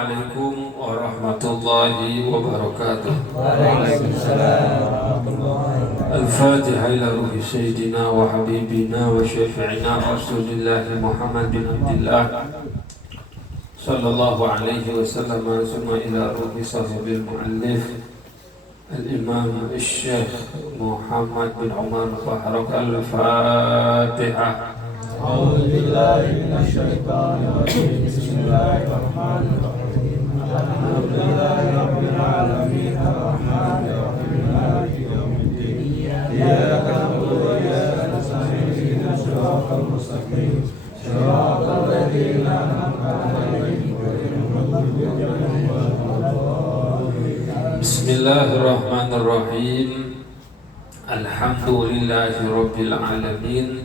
Assalamualaikum warahmatullahi wabarakatuh. Waalaikumsalam. Al-Fatiha ila ruhi sayyidina wa habibina wa syafi'ina Rasulillah Muhammad bin Abdullah sallallahu alaihi wasallam, summa ila ruhi sahibil muallif Al-Imam Al-Syekh Muhammad bin Umar Fahraq. Al-Fatiha. A'udzu billahi minasyaitonir rajim. Bismillahirrahmanirrahim. Alhamdulillahi rabbil alamin. Arrahmanir rahim. Maliki yaumiddin. Iyyaka na'budu wa iyyaka nasta'in. Ihdinas siratal mustaqim. Siratal ladzina an'amta 'alaihim ghairil maghdubi 'alaihim waladdallin. Bismillahirrahmanirrahim. Alhamdulillahi rabbil alamin.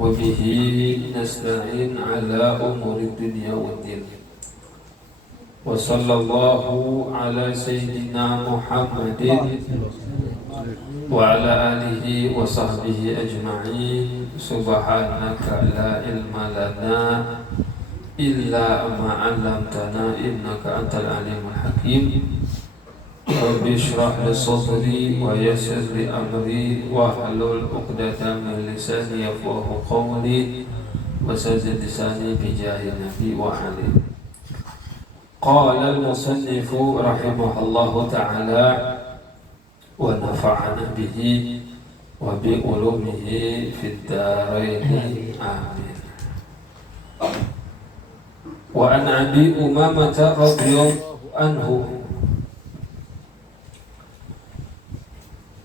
Wabihi nasta'in ala umuri dunya waddin. Wa sallallahu ala sayyidina Muhammadin wa ala alihi wa sahbihi ajma'in. Subhanaka la ilma lana illa ma 'allamtana innaka antal alimul hakim. Rabbi shrah li sadri wa yassir li amri wahlul 'uqdatam min lisani yafqahu qawli wa saddid lisani bi jahi nabi wa ali. Qala al-musannif rahimahullahu ta'ala wa nafa'ana bihi wa bi ulumihi fid dharain amin. Wa an Abi Umamah radhiyallahu anhu,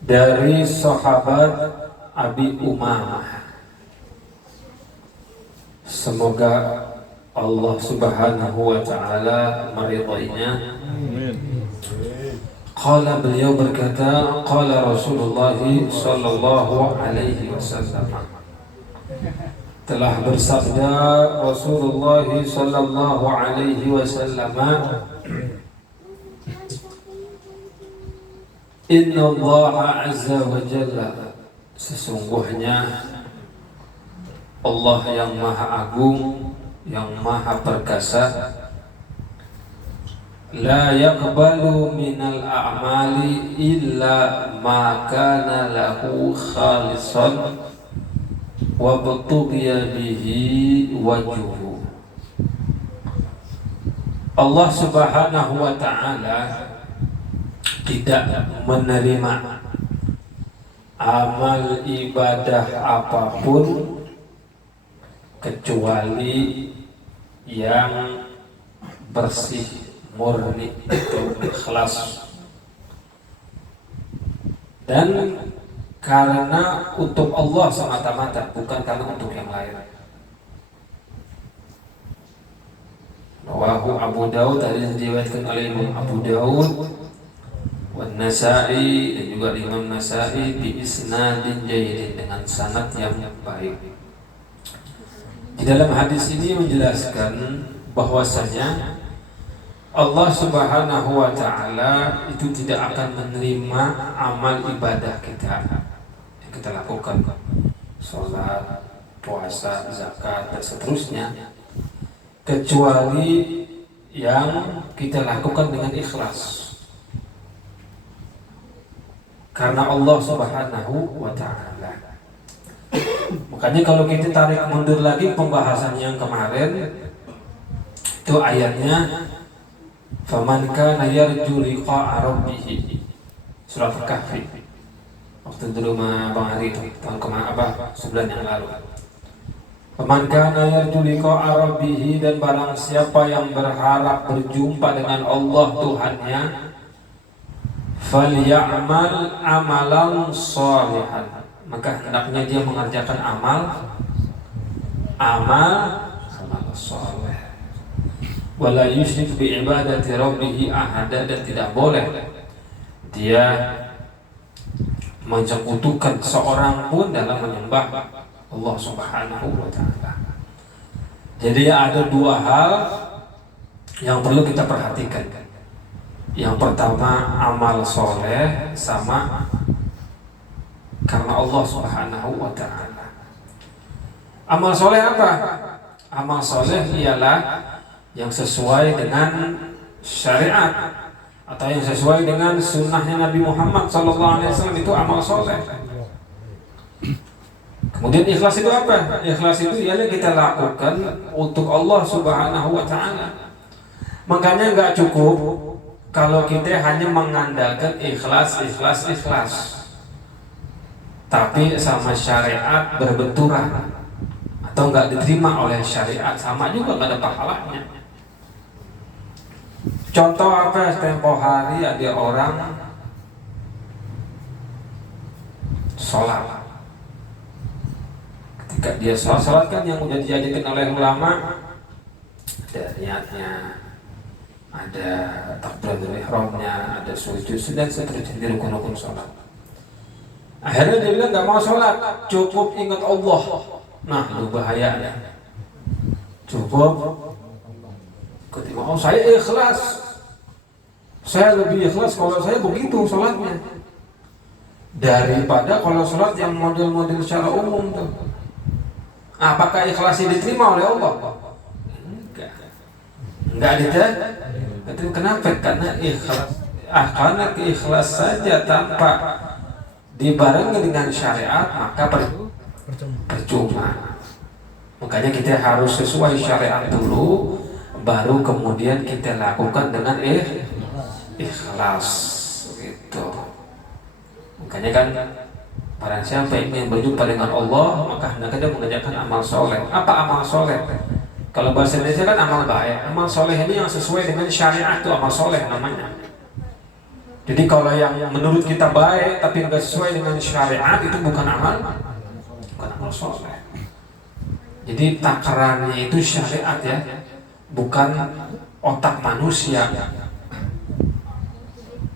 dari sahabat Abi Umamah, semoga Allah Subhanahu wa ta'ala meridainya. Qala, beliau berkata, qala Rasulullah sallallahu alaihi wasallam, telah bersabda Rasulullah sallallahu alaihi wasallam, Inna Allah Azza wa Jalla, sesungguhnya Allah yang maha agung, yang maha perkasa, la yaqbalu minal a'mali illa ma kana lahu khalisan wa butughiya bihi wajhuhu. Allah Subhanahu wa ta'ala tidak menerima amal ibadah apapun kecuali yang bersih, murni, ikhlas, dan karena untuk Allah semata-mata, bukan karena untuk yang lain. Rawahu Abu Daud, hadis diriwayatkan oleh Imam Abu Daud, An-Nasa'i, dan juga Imam Nasa'i, bi isnadin jayyidin, dengan sanad yang baik. Di dalam hadis ini menjelaskan bahwasanya Allah Subhanahu wa ta'ala itu tidak akan menerima amal ibadah kita yang kita lakukan, sholat, puasa, zakat, dan seterusnya, kecuali yang kita lakukan dengan ikhlas karena Allah Subhanahu wa ta'ala. Makanya kalau kita tarik mundur lagi pembahasan yang kemarin, itu ayatnya faman kana yarju liqa'a rabbih, surat Al-Kahfi. Waktu dulu sama Bang Ari itu tahun kemarin, sebulan yang lalu. Faman kana yarju liqa'a rabbih, dan barang siapa yang berharap berjumpa dengan Allah Tuhannya, falyamal amalan sholihan, maka hendaknya dia mengerjakan amal sholih. Wala yusyrik bi ibadati rabbih ahada, dan tidak boleh dia menyekutukan seorang pun dalam menyembah Allah Subhanahu wa ta'ala. Jadi ada dua hal yang perlu kita perhatikan. Yang pertama, amal soleh sama karena Allah Subhanahu wa ta'ala. Amal soleh apa? Amal soleh ialah yang sesuai dengan syariat atau yang sesuai dengan sunnahnya Nabi Muhammad SAW itu amal soleh. Kemudian ikhlas itu apa? Ikhlas itu ialah kita lakukan untuk Allah Subhanahu wa Ta'ala. Makanya nggak cukup kalau kita hanya mengandalkan ikhlas, tapi sama syariat berbenturan atau nggak diterima oleh syariat, sama juga nggak ada pahalanya. Contoh apa? Tempo hari ada orang sholat. Ketika dia sholat kan yang udah dijadikan oleh ulama, ada niatnya, ada takbiratul ihramnya, ada sujud dan seterusnya di rukun-rukun sholat. Akhirnya dia bilang nggak mau sholat, cukup ingat Allah. Nah itu bahayanya. Cukup ketika saya ikhlas, saya lebih ikhlas kalau saya begitu sholatnya daripada kalau sholat yang model-model secara umum tuh. Apakah ikhlasnya diterima oleh Allah? Enggak diterima. Kenapa? Karena ikhlas, karena ikhlas saja tanpa dibarengi dengan syariat maka percuma. Makanya kita harus sesuai syariat dulu, baru kemudian kita lakukan dengan ikhlas gitu. Makanya kan para siapa yang berjumpa dengan Allah maka hendaknya dia mengerjakan amal soleh. Apa amal soleh? Kalau bahasa Indonesia kan amal baik. Amal soleh ini yang sesuai dengan syariat itu amal soleh namanya. Jadi kalau yang menurut kita baik tapi nggak sesuai dengan syariat itu bukan amal soleh. Jadi takarannya itu syariat ya, bukan otak manusia.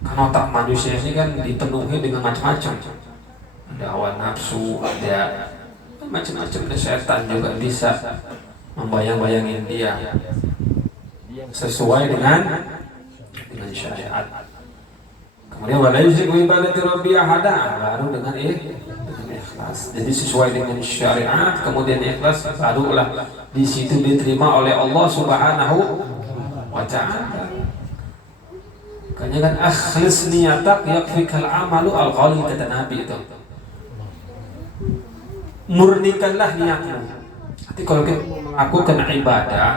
Karena otak manusia ini kan dipenuhi dengan macam-macam. Ada hawa nafsu, ada macam-macam, ada setan juga bisa membayang-bayangin dia sesuai dengan syariat. Kemudian wala yusyriku bi ibadati rabbi ahada, baru dengan ikhlas. Jadi sesuai dengan syariat, kemudian ikhlas, barulah di situ diterima oleh Allah Subhanahu wa Ta'ala. Makanya kan akhlis niyatak yakfikal amalu al-ghalib, kata Nabi itu. Murnikanlah niatmu. Jadi kalau kita melakukan ibadah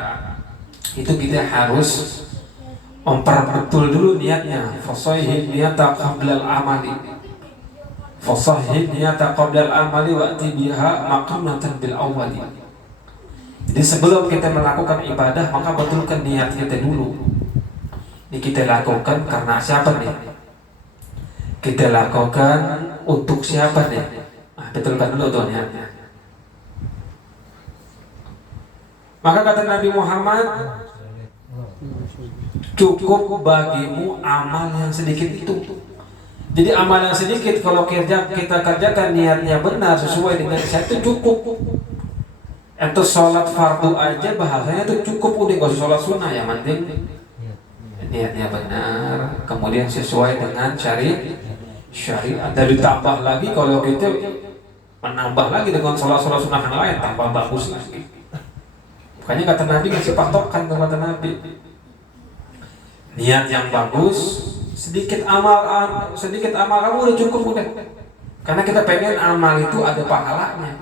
itu kita harus memperbetul dulu niatnya. Fasahih niyata qablal amali. Fasahih niyata qablal amali wa'ti biha maqamatan bil awwali. Jadi sebelum kita melakukan ibadah maka betulkan niat kita dulu. Ini kita lakukan karena siapa nih? Kita lakukan untuk siapa nih? Betulkan dulu tuh niatnya. Maka kata Nabi Muhammad, cukup bagimu amal yang sedikit itu. Jadi amal yang sedikit kalau kita kerjakan niatnya benar sesuai dengan syariat itu cukup. Itu sholat fardu aja bahasanya itu cukup, udah gak usah sholat sunnah, yang penting niatnya benar, kemudian sesuai dengan syariat. Dan ditambah lagi kalau kita menambah lagi dengan sholat sunnah yang lain, tambah bagus lagi. Makanya kata Nabi ngasih patokan kata Nabi, niat yang bagus, sedikit amal kamu udah cukup udah. Karena kita pengen amal itu ada pahalanya.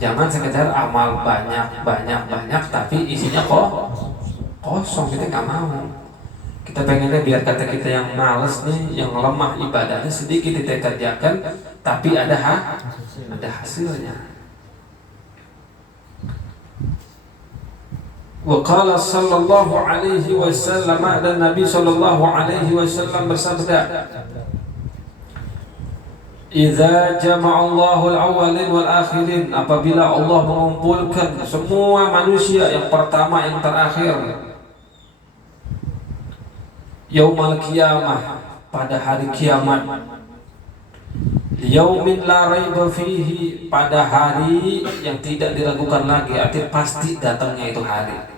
Jangan sekedar amal banyak tapi isinya kosong, kita nggak mau. Kita pengennya biar kata kita yang males nih, yang lemah ibadahnya sedikit kita kerjakan, tapi ada hasilnya. Wa qala sallallahu alaihi wasallam, dan Nabi sallallahu alaihi wasallam bersabda, "Idza jama'allahu al-awwalin wal akhirin," apabila Allah mengumpulkan semua manusia yang pertama yang terakhir, yaumal qiyamah, pada hari kiamat, yaumin la raiba fihi, pada hari yang tidak diragukan lagi, artinya pasti datangnya itu hari.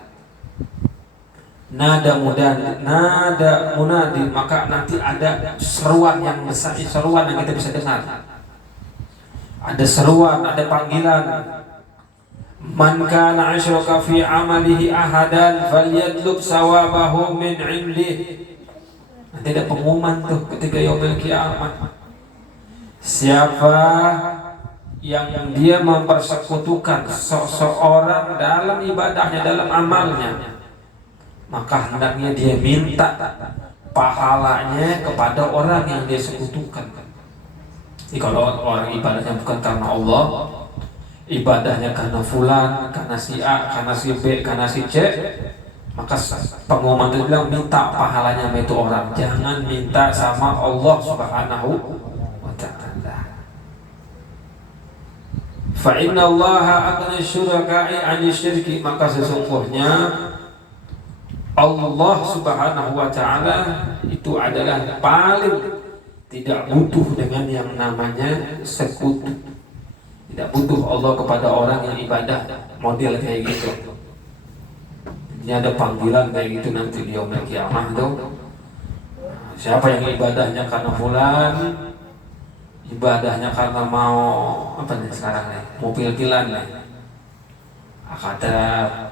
Nada munadi, maka nanti ada seruan yang besar, seruan yang kita bisa dengar. Ada seruan, ada panggilan. Man kana asyraka fi amalihi ahadan falyatlub sawabahu min indih. Nanti ada pengumuman tuh ketika yaumil kiamat. Siapa yang dia mempersekutukan seseorang dalam ibadahnya, dalam amalnya, maka hendaknya dia minta pahalanya kepada orang yang dia sekutukan. Jadi kalau orang ibadahnya bukan karena Allah, ibadahnya karena fulan, karena si A, karena si B, karena si C, maka pengumuman itu bilang minta pahalanya sama itu orang, jangan minta sama Allah Subhanahu wa ta'ala. Fa inna Allaha aghna syuraka'i 'ani syirki, maka sesungguhnya Allah Subhanahu wa ta'ala itu adalah paling tidak butuh dengan yang namanya sekutu. Tidak butuh Allah kepada orang yang ibadah model kayak gitu. Ini ada panggilan kayak gitu nanti di yaumil kiamah tuh. Siapa yang ibadahnya karena fulan, ibadahnya karena mau apa nih sekarang nih, mau pil-pilan nih. Ada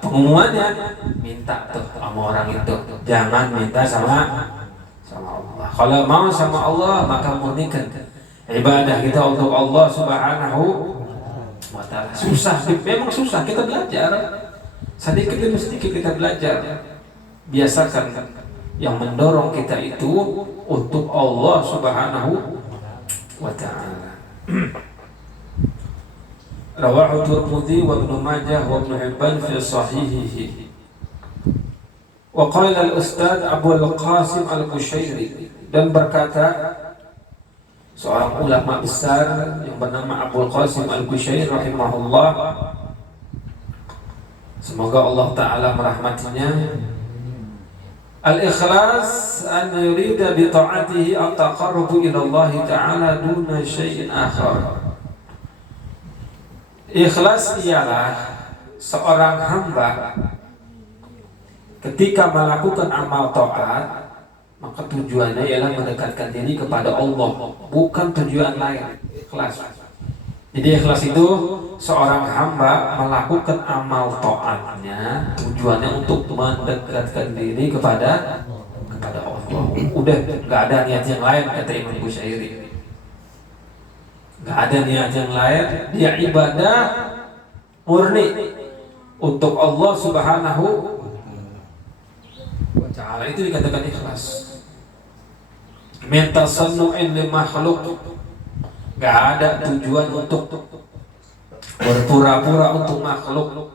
pengumumannya, minta tuh sama orang itu, jangan minta sama Allah. Kalau mau sama Allah maka murnikan ibadah kita untuk Allah Subhanahu wa ta'ala. Susah, memang susah, kita belajar sedikit demi sedikit, kita belajar. Biasakan yang mendorong kita itu untuk Allah Subhanahu wa ta'ala. Rawahu Tirmidzi wa Ibnu Majah wa Ibnu Hibban fi sahihihi. Wa qala al-Ustaz Abu Al-Qasim Al-Qushairi, dan berkata seorang ulama besar yang bernama Abu Al-Qasim Al-Qushairi rahimahullah, semoga Allah Ta'ala merahmatinya, al-ikhlas an yurida bi ta'atihi at-taqarrubu ila Allah Ta'ala duna syai'in akhar. Ikhlas ialah seorang hamba ketika melakukan amal taat, maka tujuannya ialah mendekatkan diri kepada Allah, bukan tujuan lain. Ikhlas. Jadi ikhlas itu seorang hamba melakukan amal taatnya, tujuannya untuk mendekatkan diri kepada Allah. Udah, nggak ada niat yang lain, kata Imam Qushairi. Nggak ada niat yang lain, dia ibadah murni untuk Allah Subhanahu wa ta'ala, itu dikatakan ikhlas. Minta sanu'in li makhluk, nggak ada tujuan untuk berpura-pura untuk makhluk.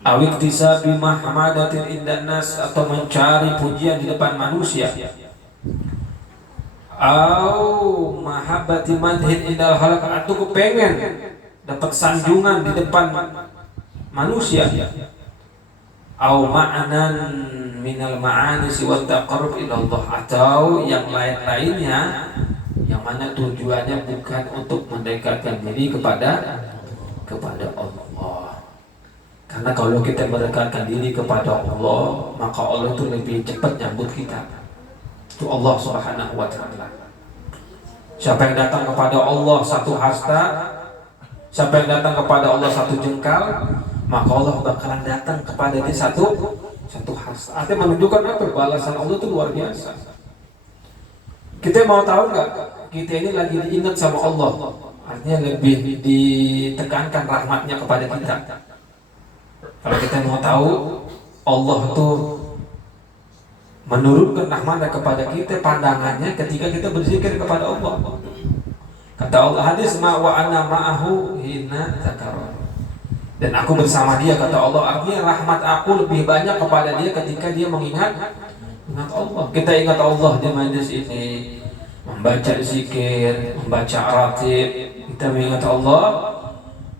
Awiktisabi mahmadatin indan nas, atau mencari pujian di depan manusia. Au mahabbati madhin indal halaq, atau kepengen dapat sanjungan di depan manusia. Au ma'nan minal ma'ani siwa taqarrub ila Allah, atau yang lain-lainnya yang mana tujuannya bukan untuk mendekatkan diri kepada Allah. Karena kalau kita mendekatkan diri kepada Allah, maka Allah itu lebih cepat nyambut kita. Itu Allah Subhanahu wa ta'ala. Siapa yang datang kepada Allah satu hasta, siapa yang datang kepada Allah satu jengkal, maka Allah bakalan datang kepada dia satu hasta. Artinya menunjukkan apa? Balasan Allah itu luar biasa. Kita mau tahu nggak? Kita ini lagi diingat sama Allah. Artinya lebih ditekankan rahmatnya kepada kita. Kalau kita mau tahu Allah tuh menurunkan rahmatnya kepada kita, pandangannya ketika kita berzikir kepada Allah. Kata Allah hadis, ma wa ana ma'ahu hina zakarun, dan aku bersama dia, kata Allah. Artinya rahmat aku lebih banyak kepada dia ketika dia mengingat Allah. Kita ingat Allah di majlis ini, membaca zikir, membaca ratib, kita mengingat Allah,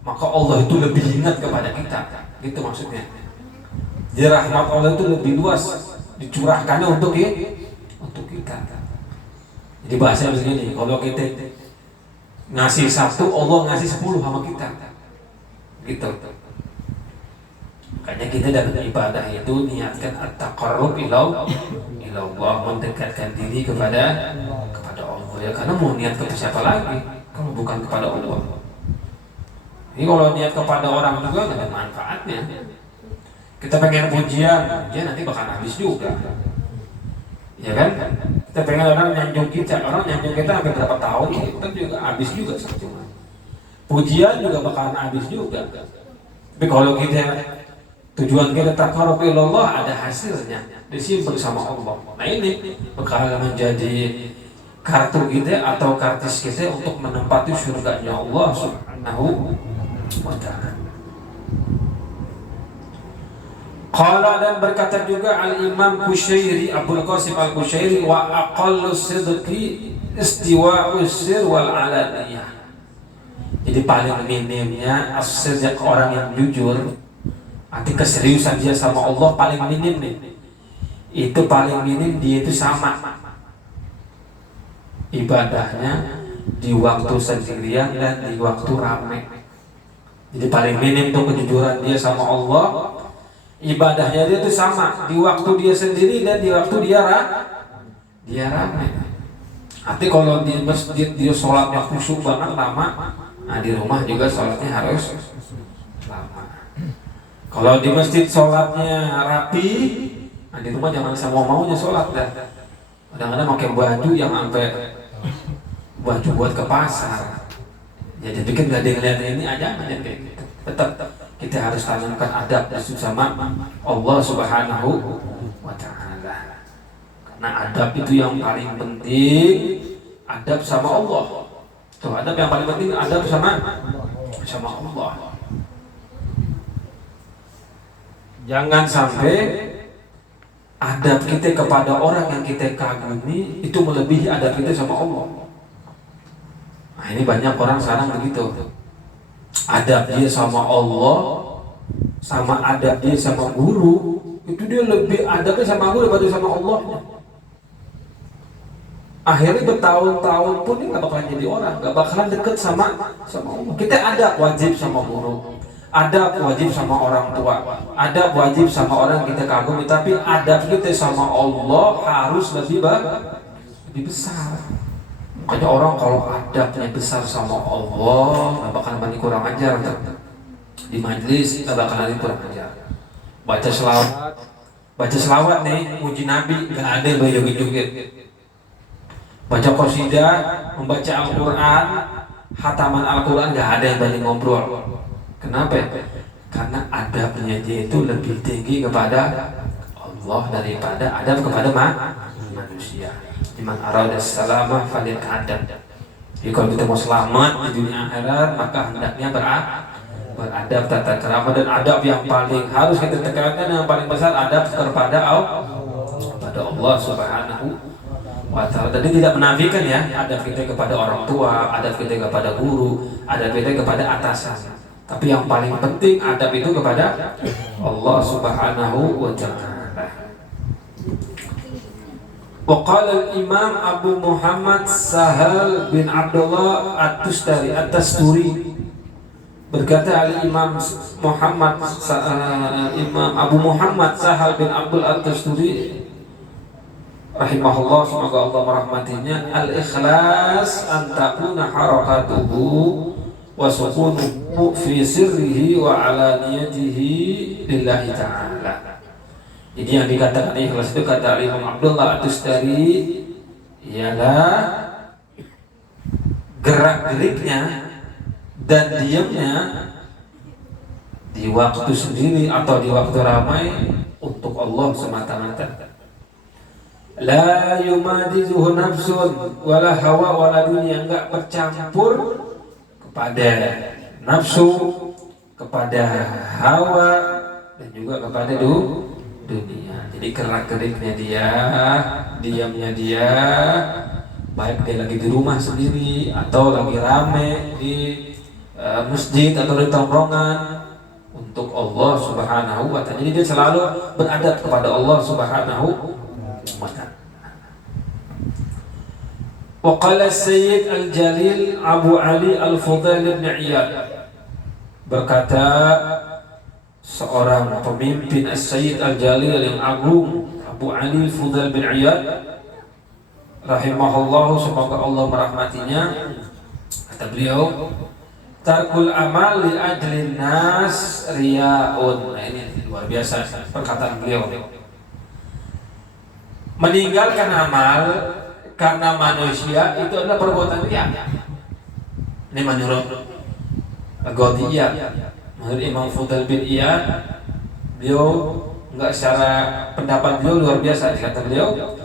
maka Allah itu lebih ingat kepada kita. Gitu maksudnya. Jadi rahmat Allah itu lebih luas dicurahkannya untuk kita. Jadi bahasanya begini, kalau kita ngasih satu, Allah ngasih 10 sama kita. Gitu. Makanya kita dalam ibadah itu niatkan at-taqarrub ila Allah, mendekatkan diri kepada Allah ya. Karena mau niat kepada siapa lagi kalau bukan kepada Allah. Ini kalau niat kepada orang juga nggak ada manfaatnya. Kita pengen pujian nanti bakal habis juga, ya kan? Kita pengen orang nyanjung kita sampai berapa tahun itu kan juga habis juga cuma. Pujian juga bakalan habis juga. Tapi kalau kita tujuan kita taqarrub ilallah, ada hasilnya, disimpan sama Allah. Nah ini bakal menjadi kartu kita atau kartis kita untuk menempati surganya Allah Subhanahu wa ta'ala. Qala, dan berkata juga Al-Imam Kusyairi, Abdul Qasim Al-Kusyairi, wa aqallu sidqi istiwa'us sir wal alaniyah. Jadi paling minimnya as-sidq, orang yang jujur, arti keseriusan dia sama Allah paling minim nih. Itu paling minim dia itu sama ibadahnya di waktu sendirian dan di waktu ramai. Jadi paling minim tuh kejujuran dia sama Allah, ibadahnya dia itu sama di waktu dia sendiri dan di waktu dia ramai. Arti kalau di masjid dia sholatnya khusyuk banget lama, nah di rumah juga sholatnya harus lama. Kalau di masjid sholatnya rapi, nah di rumah jangan sama maunya sholat dah. Kadang-kadang pakai baju yang sampai baju buat ke pasar. Ya jadi kan gak ada yang lihat ini aja kayak gitu. Tetap kita harus tanamkan adab sama Allah Subhanahu wa ta'ala. Karena adab itu yang paling penting, adab sama Allah. Tuh, adab yang paling penting adab sama Allah. Jangan sampai adab kita kepada orang yang kita kagumi itu melebihi adab kita sama Allah. Nah ini banyak orang sekarang begitu. Adab dia sama Allah, sama adab dia sama guru, itu dia lebih adabnya sama guru daripada sama Allah. Akhirnya bertahun-tahun pun dia gak bakalan jadi orang, gak bakalan deket sama Allah. Kita adab wajib sama guru, adab wajib sama orang tua, adab wajib sama orang kita kagumi, tapi adab kita sama Allah harus lebih besar. Makanya orang kalau adabnya besar sama Allah gak bakalan banyak kurang ajar. Di majlis gak bakalan kurang ajar. Baca selawat nih, muji Nabi, gak ada yang joget-joget. Baca qasidah, membaca Al-Quran, hataman Al-Quran, gak ada yang banyak ngobrol. Kenapa? Karena adabnya dia itu lebih tinggi kepada Allah daripada adab kepada manusia. Iman arada salamah falil adab. Jadi kalau kita mau selamat di dunia akhirat, maka hendaknya beradab, tata krama, dan adab yang paling harus kita tekankan, yang paling besar adab kepada Allah Subhanahu wa ta'ala. Jadi tidak menafikan ya adab kita kepada orang tua, adab kita kepada guru, adab kita kepada atasan. Tapi yang paling penting adab itu kepada Allah Subhanahu wa ta'ala. Waqala al-Imam Abu Muhammad Sahal bin Abdullah At-Tustari, berkata al-Imam Imam Abu Muhammad Sahal bin Abdul At-Tustari rahimahullah, semoga Allah merahmatinya, al-ikhlas an takuna harakatuhu wa sukunuhu fi sirrihi wa alaniyatihi lillahi ta'ala. Jadi yang dikatakan ikhlas itu kata Imam Abdullah At-Tustari ialah gerak-geriknya dan diamnya di waktu sendiri atau di waktu ramai untuk Allah semata-mata. La yumadizuhu nafsun wala hawa wala dunia, enggak bercampur kepada nafsu, kepada hawa, dan juga kepada dunia. Jadi gerak-geriknya dia, diamnya dia, baik dia lagi di rumah sendiri atau lagi rame di masjid atau di tongkrongan, untuk Allah Subhanahu wa ta'ala. Jadi dia selalu beradab kepada Allah Subhanahu wa ta'ala. Wa qala Sayyid Al-Jalil Abu Ali Al-Fudail bin Iyad, berkata seorang pemimpin As-Sayyid Al-Jalil yang agung, Abu Ali Al-Fudail bin Iyad rahimahullah, semoga Allah merahmatinya, kata beliau, Tarkul amal li ajlin nas riyaun. Nah, ini luar biasa perkataan beliau. Meninggalkan amal karena manusia itu adalah perbuatan riya. Ini menurut Al-Ghaziyah, menurut Imam Fudail bin Iyad, beliau enggak, secara pendapat beliau luar biasa. Kata beliau,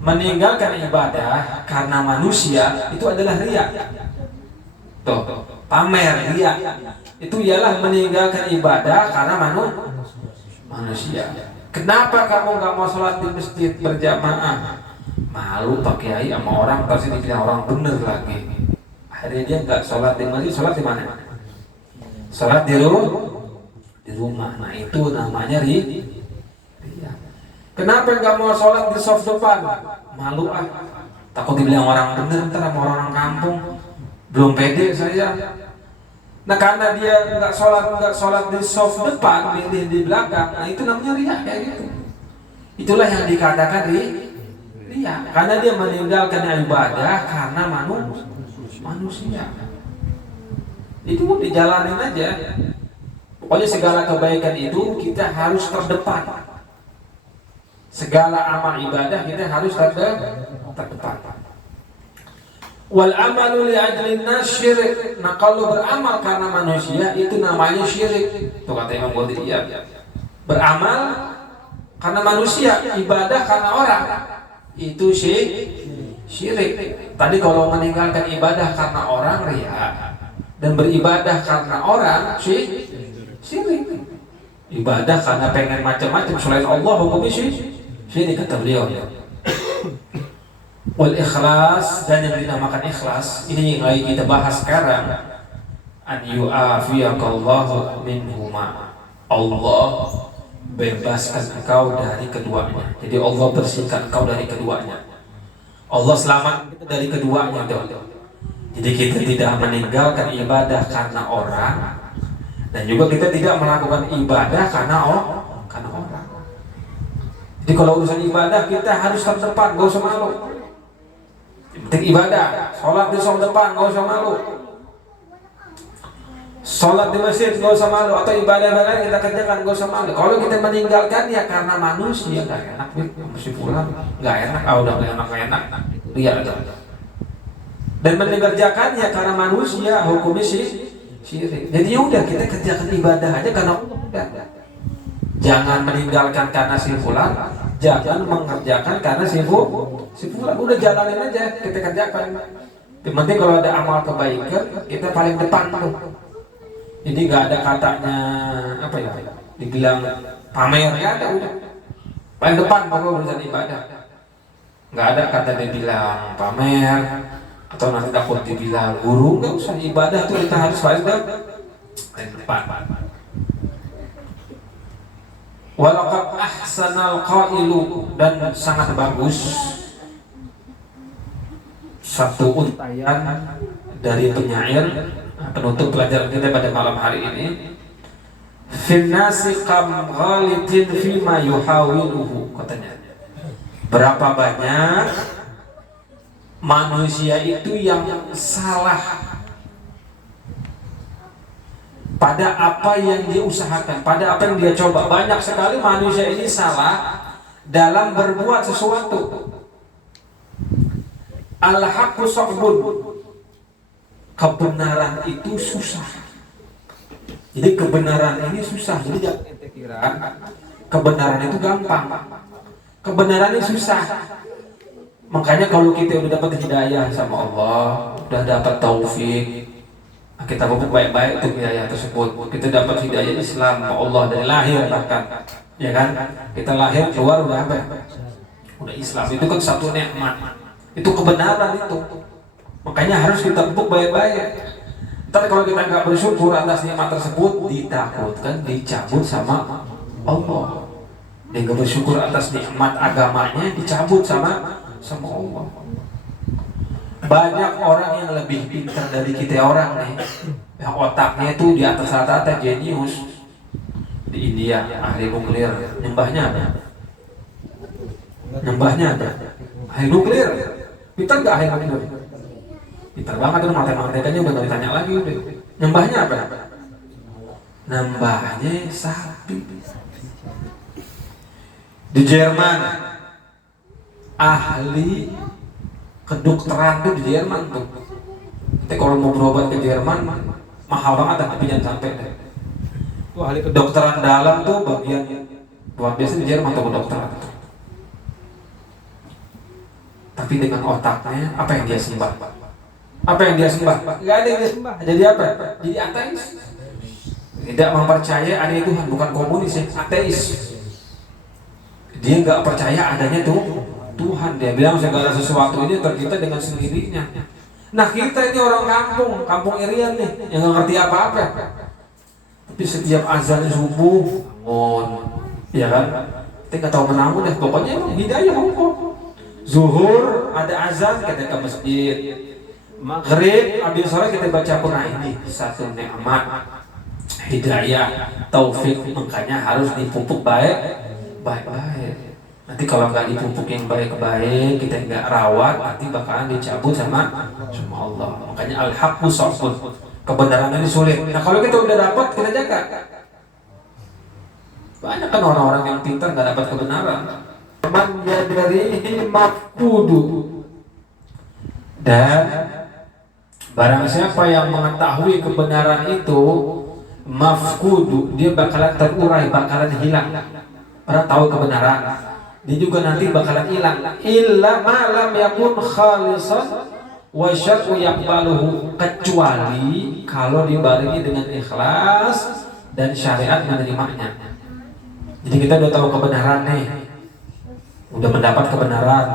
meninggalkan ibadah karena manusia itu adalah riya. Tuh, pamer riya. Itu ialah meninggalkan ibadah karena manusia. Kenapa kamu nggak mau sholat di masjid berjamaah? Malu Pak Kiai sama orang, pasti dibilang orang bener lagi. Akhirnya dia nggak sholat di masjid, sholat di mana? Sholat di rumah. Nah itu namanya riya. Kenapa nggak mau sholat di soft depan? Malu takut dibilang orang bener ntar sama orang kampung. Belum pede saya. Nah karena dia nggak sholat di soft depan, milih di belakang, nah itu namanya riya kayak gitu. Itulah yang dikatakan riya, karena dia meninggalkan ibadah karena manusia. Itu mau dijalanin aja. Pokoknya segala kebaikan itu kita harus terdepan. Segala amal ibadah kita harus terdepan. Wal amalu li ajlin nas syirik. Nah kalau beramal karena manusia itu namanya syirik. Itu kata Imam Ghazali. Beramal karena manusia, ibadah karena orang, itu syirik. Tadi kalau meninggalkan ibadah karena orang riya, dan beribadah karena orang syirik. Ibadah karena pengen macam-macam selain Allah hukumnya syirik kata beliau. Wal ikhlas, dan yang dinamakan ikhlas ini yang lagi kita bahas sekarang. An yu'afiyakallahu minhuma. Allah bebaskan engkau dari keduanya. Jadi Allah bersihkan engkau dari keduanya. Allah selamat dari keduanya. Jadi kita tidak meninggalkan ibadah karena orang, dan juga kita tidak melakukan ibadah karena orang. Jadi kalau urusan ibadah kita harus terdepan, gak usah malu. Penting ibadah, sholat di soft depan, gak usah malu. Sholat di masjid, gak usah malu. Atau ibadah-ibadah kita kerjakan, gak usah malu. Kalau kita meninggalkan ya karena manusia, gak enak, mesti pulang, gak enak, udah gak enak, lihat aja. Dan mengerjakan ya karena manusia, hukumnya syirik. Jadi udah kita kerjakan ibadah aja karena udah. Jangan meninggalkan karena si fulan, jangan mengerjakan karena si fulan. Udah jalanin aja, kita kerjakan. Yang penting kalau ada amal kebaikan, kita paling depan tuh. Jadi nggak ada katanya apa ya, dibilang pamer, nggak ada, udah paling depan pokoknya urusan ibadah. Nggak ada kata dibilang pamer atau nanti takut dibilang guru, nggak usah. Ibadah tuh kita harus paling depan. Walaqad ahsanal qailu, dan sangat bagus satu untayan dari penyair penutup pelajaran kita pada malam hari ini. Finnasi kam ghalitin fima yuhawiluhu, katanya. Berapa banyak manusia itu yang salah pada apa yang dia usahakan, pada apa yang dia coba. Banyak sekali manusia ini salah dalam berbuat sesuatu. Al-haqqu sa'bun, kebenaran itu susah. Jadi kebenaran ini susah. Jadi jangan ente kira kebenaran itu gampang. Kebenaran ini susah. Makanya kalau kita udah dapat hidayah sama Allah, udah dapat taufik, kita pupuk baik-baik untuk hidayah tersebut. Kita dapat hidayah Islam Allah dari lahir bahkan, ya kan? Kita lahir keluar udah apa? Udah Islam. Itu kan satu nikmat. Itu kebenaran itu. Makanya harus kita pupuk baik-baik. Ntar kalau kita nggak bersyukur atas nikmat tersebut, ditakutkan dicabut sama Allah. Dia nggak bersyukur atas nikmat agamanya, dicabut sama Allah. Banyak orang yang lebih pintar dari kita orang nih, yang otaknya itu di atas rata-rata, jenius. Di India ahli nuklir, nyembahnya ada, ahli nuklir. Pintar nggak ahli nuklir? Pintar banget tuh, matematikanya udah nggak ditanya lagi udah. Nyembahnya apa? Nambahnya sapi. Di Jerman ahli kedokteran tuh di Jerman tuh. Nanti kalau mau berobat ke Jerman mahal banget, tapi jangan sampai deh. Tuh ahli kedokteran dalam tuh bagian luar biasa di Jerman tuh kedokteran. Tapi dengan otaknya apa yang dia sembah? Apa yang dia sembah? Gak ada yang dia sembah. Jadi apa? Jadi ateis. Tidak mempercayai adanya Tuhan, bukan komunis ya, ateis. Dia nggak percaya adanya tuh Tuhan. Dia bilang segala sesuatu ini tercipta dengan sendirinya. Nah kita ini orang kampung Irian nih, yang nggak ngerti apa-apa. Tapi setiap azan subuh, ya kan? Kita nggak tahu menamu deh. Pokoknya hidayah hukum. Zuhur ada azan kita ke masjid. Maghrib habis sholat kita baca Quran. Ini satu nikmat hidayah, taufik, makanya harus dipupuk baik-baik. Nanti kalau nggak dipupuk yang baik-baik, kita nggak rawat, nanti bakalan dicabut sama Allah. Makanya al-haqqu sa'bun, kebenaran ini sulit. Nah kalau kita udah dapat, kita jaga. Banyak kan orang-orang yang pintar nggak dapat kebenaran. Man yadrihi mafkudu, dan barang siapa yang mengetahui kebenaran itu mafkudu, dia bakalan terurai, bakalan hilang. Orang tahu kebenaran, dia juga nanti bakalan hilang. Illa malam yakun khalisan wa syar'u yaqbaluhu, kecuali kalau dibarengi dengan ikhlas dan syariat menerimanya. Jadi kita udah tahu kebenaran nih, udah mendapat kebenaran.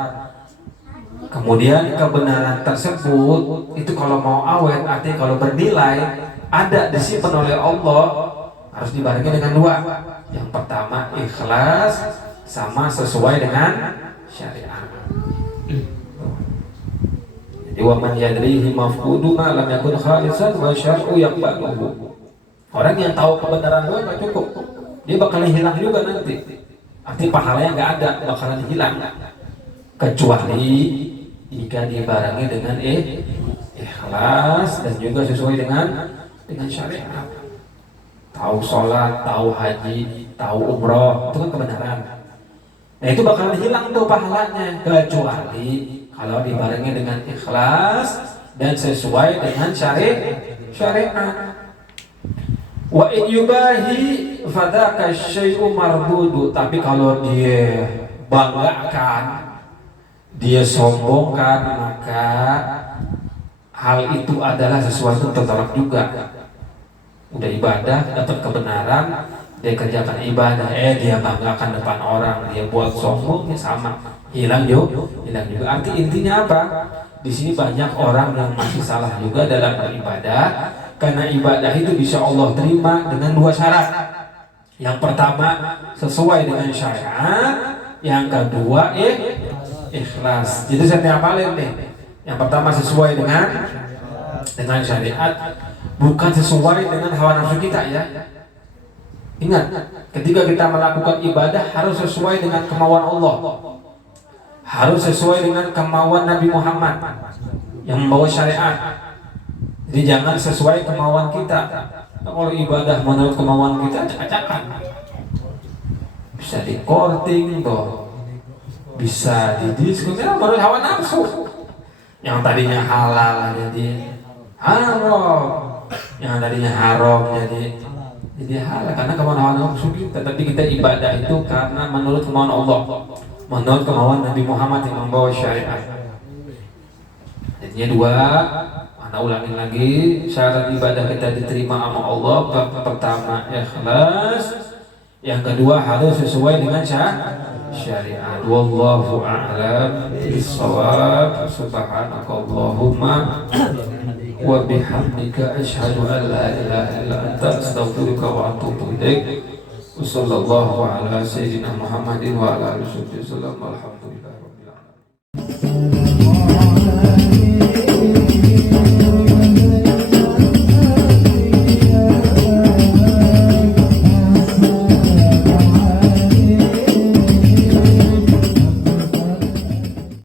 Kemudian kebenaran tersebut itu kalau mau awet, artinya kalau bernilai, ada disimpan oleh Allah, harus dibarengi dengan dua. Yang pertama ikhlas sama sesuai dengan syariat. Jadi wa man yadrihi mafqudu ma lam yakun khalisan wa syar'u yaqbaluhu. Orang yang tahu kebenaran doang enggak cukup. Dia bakalan hilang juga nanti. Arti pahalanya enggak ada, bakalan hilang. Kecuali jika dibarengi dengan ikhlas dan juga sesuai dengan syariat. Tahu sholat, tahu haji, tahu umroh, itu kan kebenaran. Nah itu bakalan hilang tuh pahalanya, kecuali kalau dibarengi dengan ikhlas dan sesuai dengan syariat. Wa in yubahi fadaka syai'u mardudu, tapi kalau dia banggakan, dia sombongkan, maka hal itu adalah sesuatu tertolak juga. Udah ibadah, dapat kebenaran, dia kerjakan ibadah, dia banggakan depan orang, dia buat sombong, ya sama, hilang juga. Arti intinya apa? Di sini banyak orang yang masih salah juga dalam beribadah, karena ibadah itu bisa Allah terima dengan dua syarat. Yang pertama sesuai dengan syariat, yang kedua ikhlas. Jadi saya hafalin deh. Yang pertama sesuai dengan syariat, bukan sesuai dengan hawa nafsu kita ya. Ingat, ketika kita melakukan ibadah harus sesuai dengan kemauan Allah, harus sesuai dengan kemauan Nabi Muhammad yang membawa syariat. Jadi jangan sesuai kemauan kita. Nah, kalau ibadah menurut kemauan kita, acak-acakan. Bisa di-korting toh, bisa didiskon, menurut hawa nafsu. Yang tadinya halal jadi haram, yang tadinya haram jadi halal karena kemauan hawa nafsu kita. Tapi kita ibadah itu karena menurut kemauan Allah, menurut kemauan Nabi Muhammad yang membawa syariat. Jadinya dua. Anda ulangin lagi, syarat ibadah kita diterima sama Allah. Pertama ikhlas, yang kedua harus sesuai dengan syariat. Wallahu a'lam bishawab. Subhanakallahumma wa bihamdika asyhadu an la ilaha illa anta astaghfiruka wa atubu ilaik. Wassallallahu ala sayyidina Muhammadin wa ala alihi wasallam. Alhamdulillah rabbil alamin.